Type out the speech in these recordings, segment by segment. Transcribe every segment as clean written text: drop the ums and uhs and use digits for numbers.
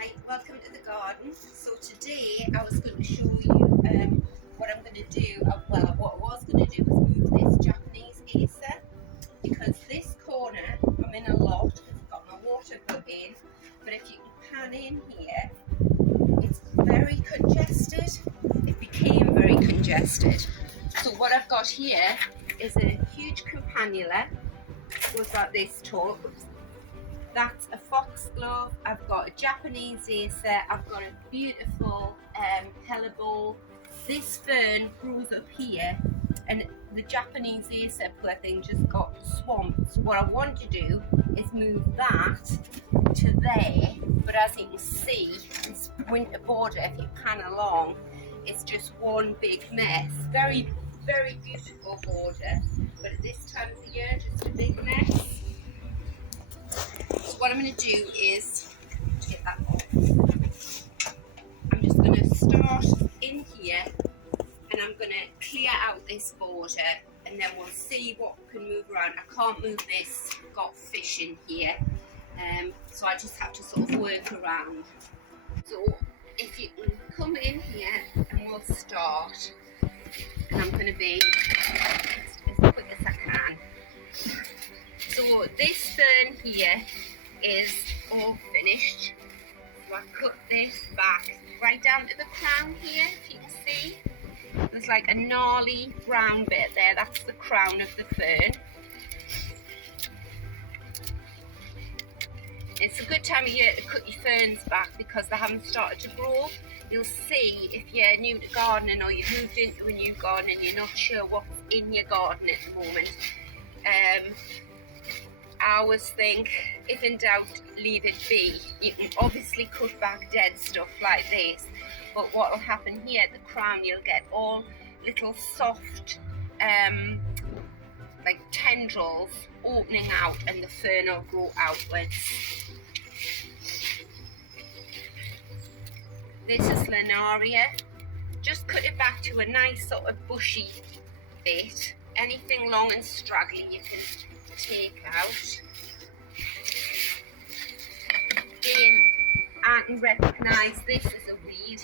Hi, welcome to the garden. So today I was going to show you what I'm going to do. What I was going to do was move this Japanese acer, because this corner, I'm in a loft, I've got my water put in, but if you can pan in here, it's very congested. It became very congested. So what I've got here is a huge campanula, goes like this tall. That's a foxglove. I've got a Japanese acer. I've got a beautiful hellebore. This fern grows up here, and the Japanese acer, poor thing, just got swamped. What I want to do is move that to there, but as you can see, this winter border, if you pan along, it's just one big mess. Very, very beautiful border, but at this time of the year, just a big mess. So what I'm going to do is take that off. I'm just going to start in here, and I'm going to clear out this border, and then we'll see what can move around. I can't move this, got fish in here, so I just have to sort of work around. So if you can come in here, and we'll start, and I'm going to be as quick as I can. So this fern here is all finished. So I cut this back right down to the crown here, if you can see. There's like a gnarly brown bit there, that's the crown of the fern. It's a good time of year to cut your ferns back because they haven't started to grow. You'll see if you're new to gardening or you've moved into a new garden and you're not sure what's in your garden at the moment. I always think, if in doubt, leave it be. You can obviously cut back dead stuff like this, but what will happen here at the crown, you'll get all little soft like tendrils opening out, and the fern will grow outwards. This is Linaria. Just cut it back to a nice sort of bushy bit. Anything long and straggly you can take out. Again, I can recognise this as a weed.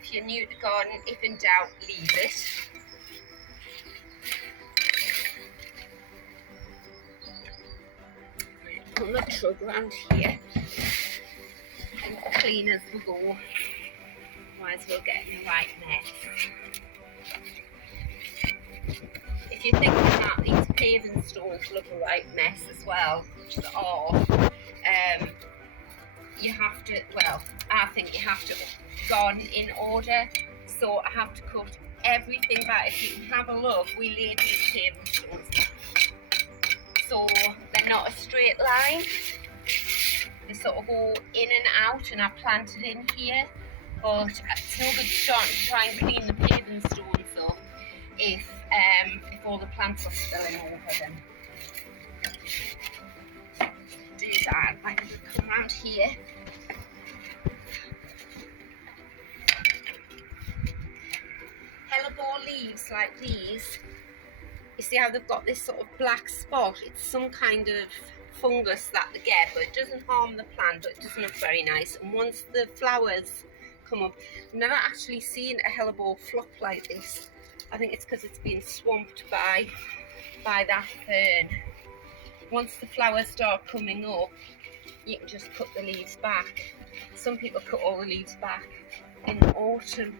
If you're new to garden, if in doubt, leave it. Pull the trug around here and clean as we go, otherwise we'll get in the right mess. If you're thinking that these paving stones look a right mess as well, which they are, you have to, well, I think you have to garden in order, so I have to cut everything back. If you can have a look, we laid these paving stones, so they're not a straight line, they sort of go in and out, and I planted in here, but it's no good starting to try and clean the paving stones up if all the plants are spilling over them. Do that. I can just come around here. Hellebore leaves like these, you see how they've got this sort of black spot? It's some kind of fungus that they get, but it doesn't harm the plant, but it doesn't look very nice. And once the flowers come up, I've never actually seen a hellebore flop like this. I think it's because it's been swamped by that fern. Once the flowers start coming up, you can just cut the leaves back. Some people cut all the leaves back in the autumn.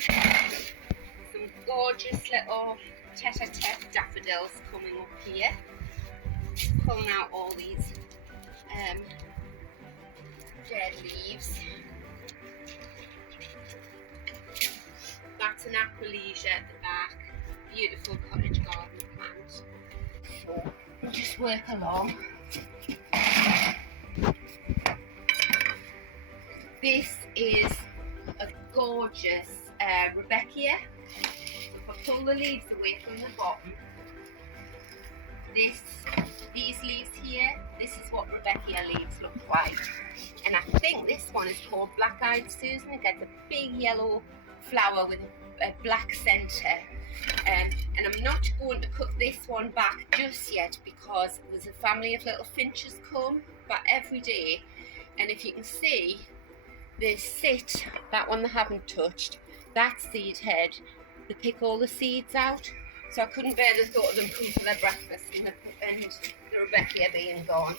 Some gorgeous little tete-a-tete daffodils coming up here. Pulling out all these dead leaves. That's an aqualesia at the back. Beautiful cottage garden plant. So we'll just work along. This is a gorgeous Rebecca. If I pull the leaves away from the bottom, these leaves here, this is what Rebecca leaves look like. And I think this one is called Black-Eyed Susan. It gets a big yellow flower with a black centre. And I'm not going to cut this one back just yet because there's a family of little finches come but every day. And if you can see, they sit, that one they haven't touched, that seed head, they pick all the seeds out. So I couldn't bear the thought of them coming for their breakfast and the Rebecca being gone.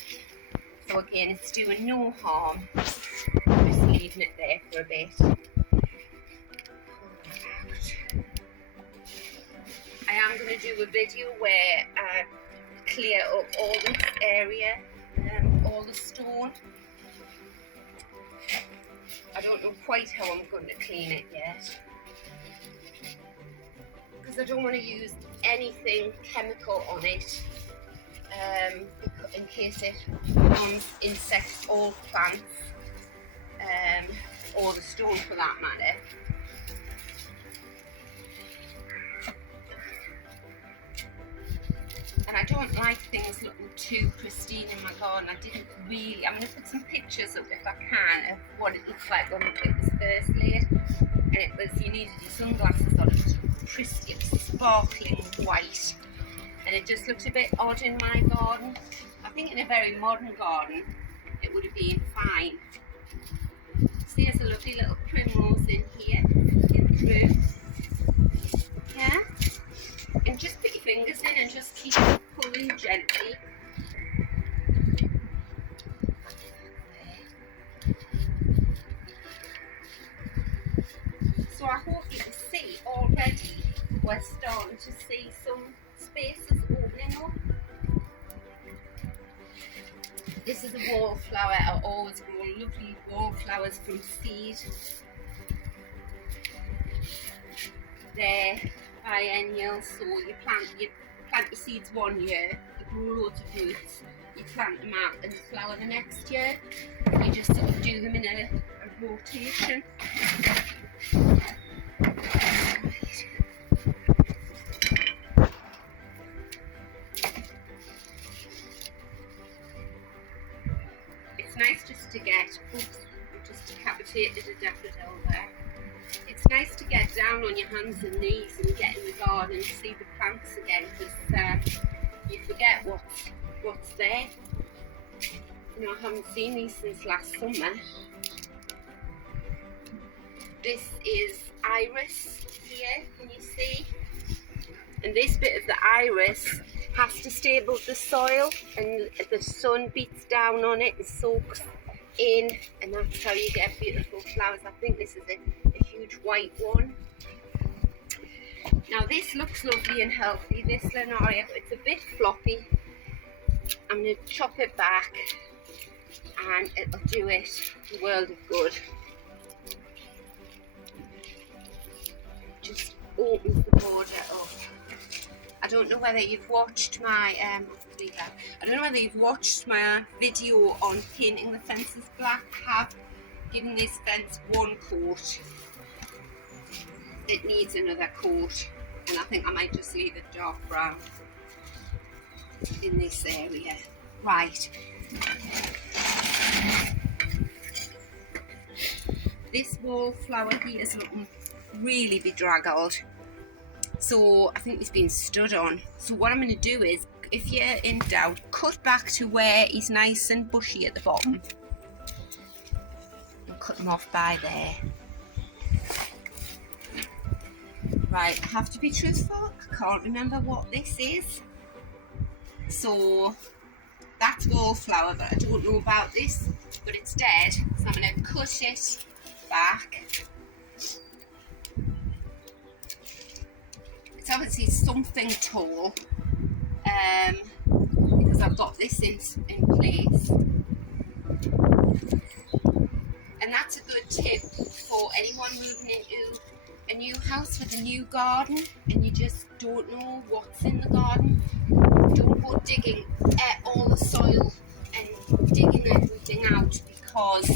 So again, it's doing no harm, just leaving it there for a bit. I am going to do a video where I clear up all this area, all the stone. I don't know quite how I'm going to clean it yet, because I don't want to use anything chemical on it, in case it harms insects or plants, or the stone for that matter. And I don't like things looking too pristine in my garden. I'm going to put some pictures up if I can of what it looks like when it was first laid. And it was, you needed your sunglasses on, it was pristine, sparkling white. And it just looked a bit odd in my garden. I think in a very modern garden, it would have been fine. See, there's a lovely little primrose in here, in through. Yeah? And just put your fingers in and just keep pulling gently. So I hope you can see already we're starting to see some spaces opening up. This is a wallflower. I always grow lovely wallflowers from seed. They're biennial, so you plant your seeds one year, you grow loads of roots, you plant them out and flower the next year. You just sort of do them in a rotation. It's nice just to get, oops, just decapitated a daffodil there. It's nice to get down on your hands and knees and get in the garden and see the plants again, because you forget what's there. You know, I haven't seen these since last summer. This is iris here, can you see? And this bit of the iris has to stay above the soil, and the sun beats down on it and soaks in, and that's how you get beautiful flowers. I think this is a huge white one. Now this looks lovely and healthy, this Linaria, but it's a bit floppy. I'm going to chop it back and it'll do it the world of good. Just opens the border up. I don't know whether you've watched my video on painting the fences black. I have given this fence one coat. It needs another coat, and I think I might just leave it dark brown in this area. Right. This wallflower here is looking really bedraggled. So I think he's been stood on. So what I'm going to do is, if you're in doubt, cut back to where he's nice and bushy at the bottom. And cut them off by there. Right, I have to be truthful. I can't remember what this is. So that's wallflower, but I don't know about this. But it's dead, so I'm going to cut it back. It's obviously something tall, because I've got this in place. And that's a good tip for anyone moving into a new house with a new garden and you just don't know what's in the garden. Don't go digging all the soil and digging everything out, because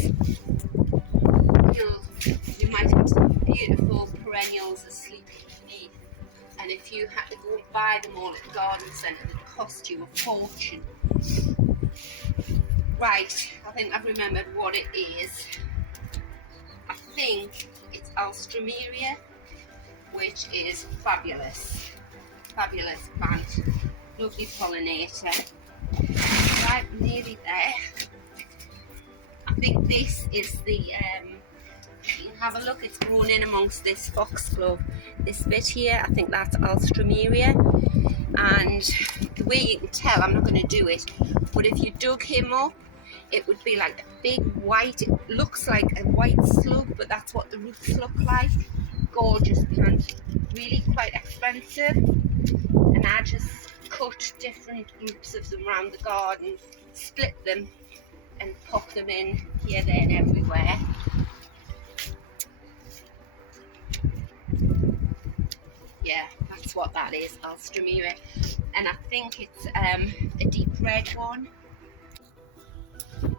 you might have some beautiful perennials asleep beneath. And if you had to go and buy them all at the garden centre, it would cost you a fortune. Right, I think I've remembered what it is. I think it's Alstroemeria, which is fabulous. Fabulous plant. Lovely pollinator. Right, nearly there. think this is the, you can have a look, it's grown in amongst this foxglove. This bit here, I think that's Alstroemeria. And the way you can tell, I'm not going to do it, but if you dug him up, it would be like a big white, it looks like a white slug, but that's what the roots look like. Gorgeous plant, really quite expensive. And I just cut different groups of them around the garden, split them and pop them in here, there and everywhere. Yeah, that's what that is, Alstroemeria. And I think it's a deep red one.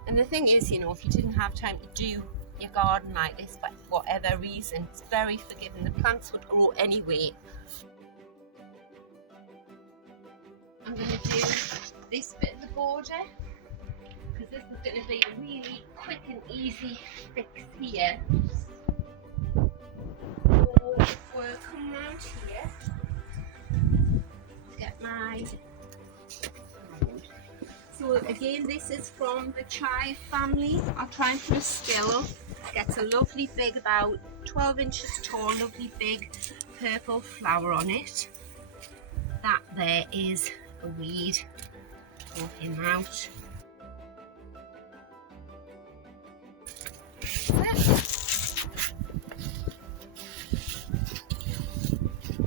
And the thing is, you know, if you didn't have time to do your garden like this for whatever reason, it's very forgiving. The plants would grow anyway. I'm going to do this bit of the border, because this is going to be a really quick and easy fix here. So we'll come round here, get my... So again, this is from the chive family. I'll try and put a still up. Gets a lovely big, about 12 inches tall, lovely big purple flower on it. That there is a weed. Pull him out.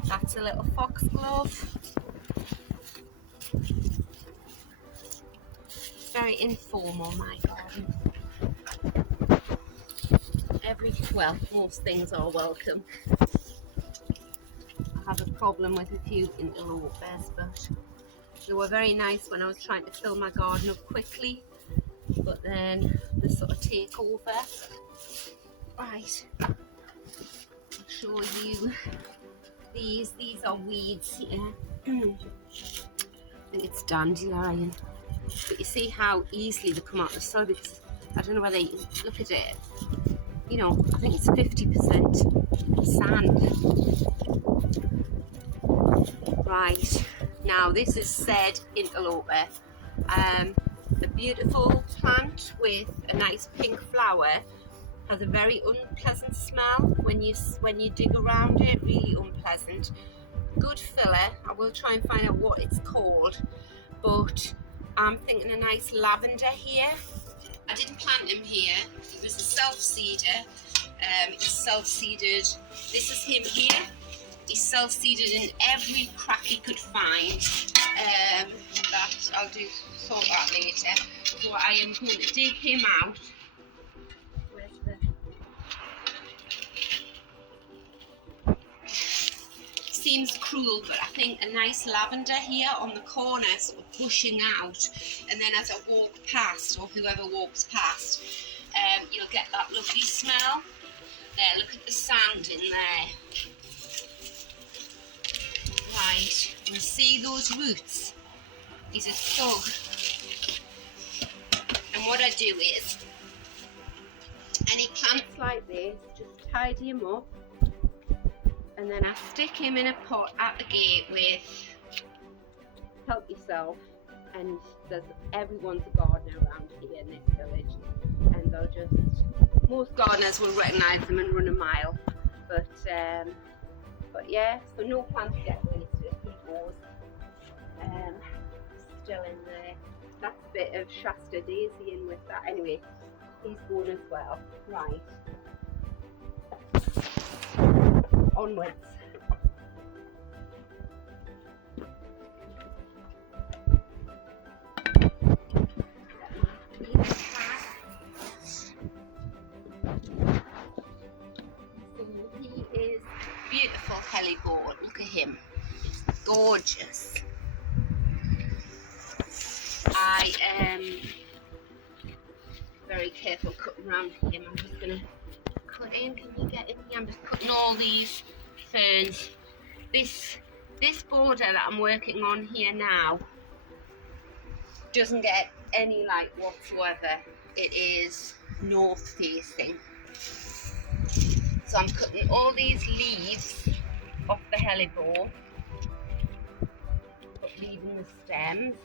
That's a little foxglove. Very informal, my garden. Well, most things are welcome. I have a problem with a few interlopers, but they were very nice when I was trying to fill my garden up quickly, but then they sort of take over. Right, I'll show you these are weeds here. I think it's dandelion. But you see how easily they come out the soil, because I don't know whether you look at it, you know, I think it's 50% sand. Right, now this is said interloper. A beautiful plant with a nice pink flower, has a very unpleasant smell when you dig around it, really unpleasant. Good filler. I will try and find out what it's called, but I'm thinking a nice lavender here. I didn't plant him here. He was a self-seeder. He's self-seeded. This is him here. He's self-seeded in every crack he could find. That I'll sort that later. So I am going to dig him out. Where's the... Seems cruel, but I think a nice lavender here on the corner, sort of pushing out, and then as I walk past, or whoever walks past, you'll get that lovely smell. There, look at the sand in there. Right, you see those roots? He's a thug. And what I do is, any plants like this, just tidy him up, and then I stick him in a pot at the gate with help yourself, and everyone's a gardener around here in this village, and they'll just, most gardeners will recognise them and run a mile, but yeah, so no plants get wasted. He goes still in there. That's a bit of Shasta Daisy in with that. Anyway, he's going as well. Right, onwards. He is beautiful hellebore. Look at him, gorgeous. I am very careful cutting around him. I'm just going to cut in. Can you get in here? I'm just cutting all these ferns. This border that I'm working on here now doesn't get any light whatsoever. It is north facing. So I'm cutting all these leaves off the hellebore, but leaving the stems.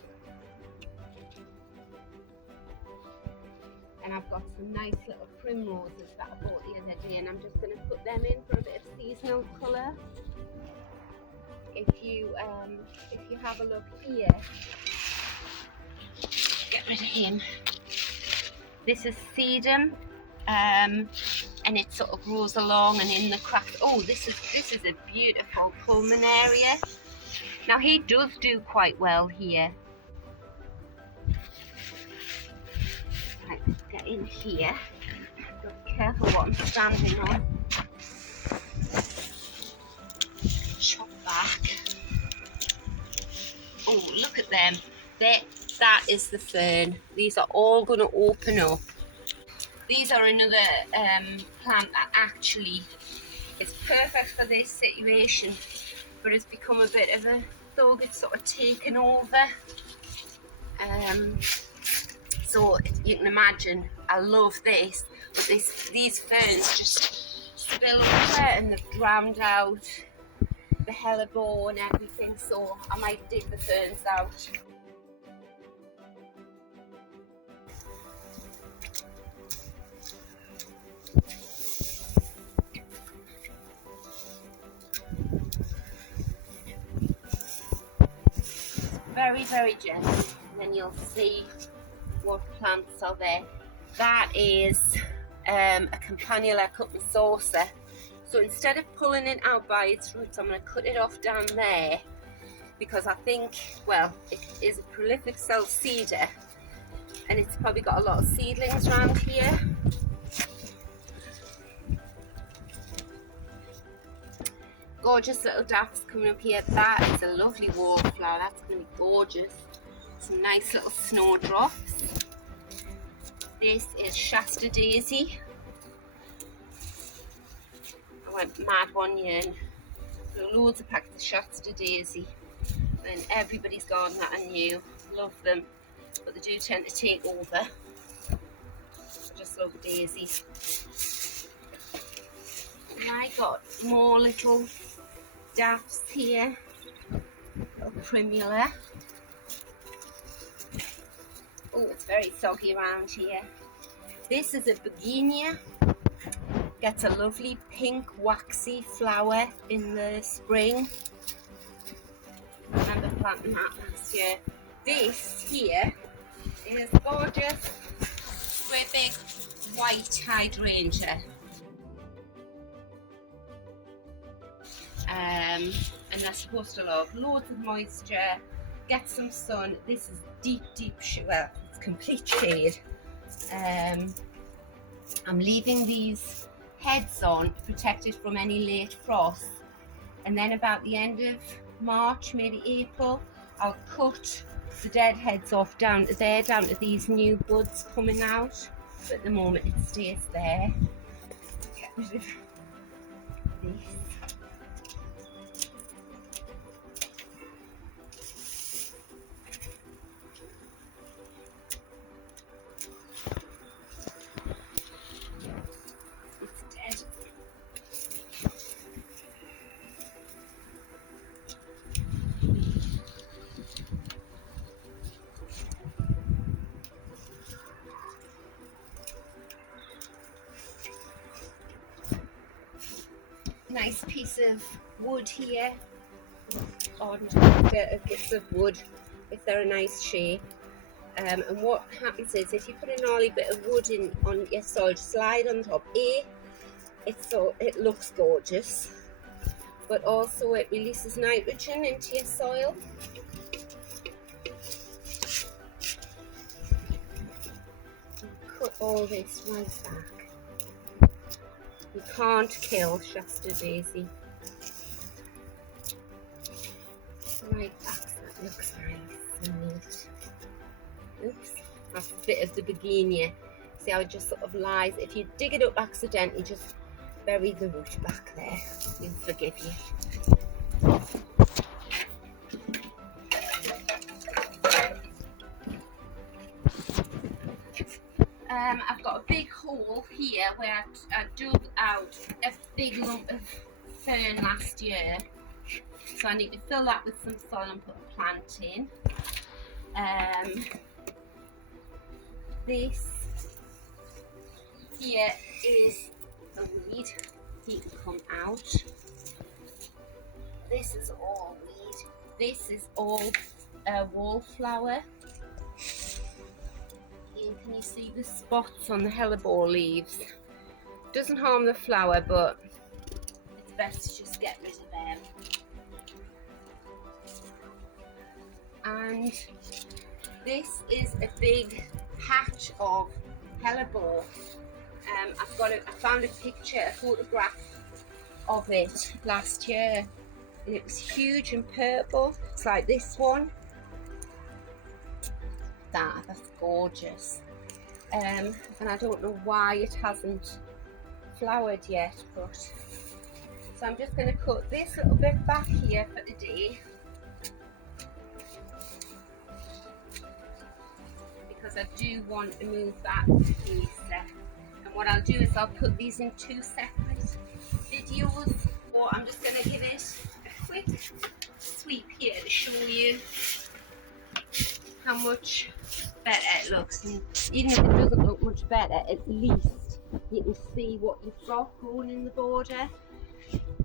And I've got some nice little primroses that I bought the other day, and I'm just going to put them in for a bit of seasonal colour. If you have a look here, get rid of him. This is sedum, and it sort of grows along and in the cracks. Oh, this is a beautiful pulmonaria. Now he does do quite well here. Right, let's get in here. Be careful what I'm standing on. Chop back. Oh, look at them. That is the fern. These are all going to open up. These are another plant that actually is perfect for this situation, but it's become a bit of a thug. It's sort of taken over. So you can imagine, I love this, but these ferns just spill over and they've drowned out the hellebore and everything, so I might dig the ferns out. Very, very gentle, and then you'll see what plants are there. That is a campanula cut and saucer. So instead of pulling it out by its roots, I'm going to cut it off down there, because I think, well, it is a prolific self-seeder, and it's probably got a lot of seedlings around here. Gorgeous little dafts coming up here. That is a lovely wallflower. That's going to be gorgeous. Some nice little snowdrops. This is Shasta daisy. I went mad one year and grew loads of packets of Shasta daisy. And everybody's garden that I knew loved them, but they do tend to take over. I just love daisies. And I got more little dafts here, little primula. Oh, it's very soggy around here. This is a begonia. Gets a lovely pink waxy flower in the spring. I remember planting that last year. This here is gorgeous, great big white hydrangea. And they're supposed to love loads of moisture, get some sun. This is deep shade, well, it's complete shade. I'm leaving these heads on, protected from any late frost, and then about the end of March, maybe April, I'll cut the dead heads off down to there, down to these new buds coming out. But at the moment it stays there. Get rid of this. Nice piece of wood here, ordinary bits of wood if they're a nice shape. And what happens is, if you put a gnarly bit of wood in on your soil, slide on top. It looks gorgeous, but also it releases nitrogen into your soil. Cut all this right back. You can't kill Shasta daisy. Right back, so that looks nice and neat. Oops, that's a bit of the begonia. See how it just sort of lies. If you dig it up accidentally, just bury the root back there. We'll forgive you. I've got a big hole here where I dug out a big lump of fern last year, so I need to fill that with some soil and put a plant in. This Here is the weed. He can come out. This is all weed. This is all wallflower. And can you see the spots on the hellebore leaves? Doesn't harm the flower, but it's best to just get rid of them. And this is a big patch of hellebore. I found a picture, a photograph of it last year, and it was huge and purple. It's like this one. That's gorgeous. And I don't know why it hasn't flowered yet, but so I'm just going to cut this little bit back here for today, because I do want to move that piece. And what I'll do is I'll put these in 2 separate videos, or I'm just going to give it a quick sweep here to show you how much better it looks. And even if it doesn't look much better, at least you can see what you've got growing in the border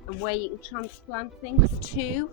and where you can transplant things to.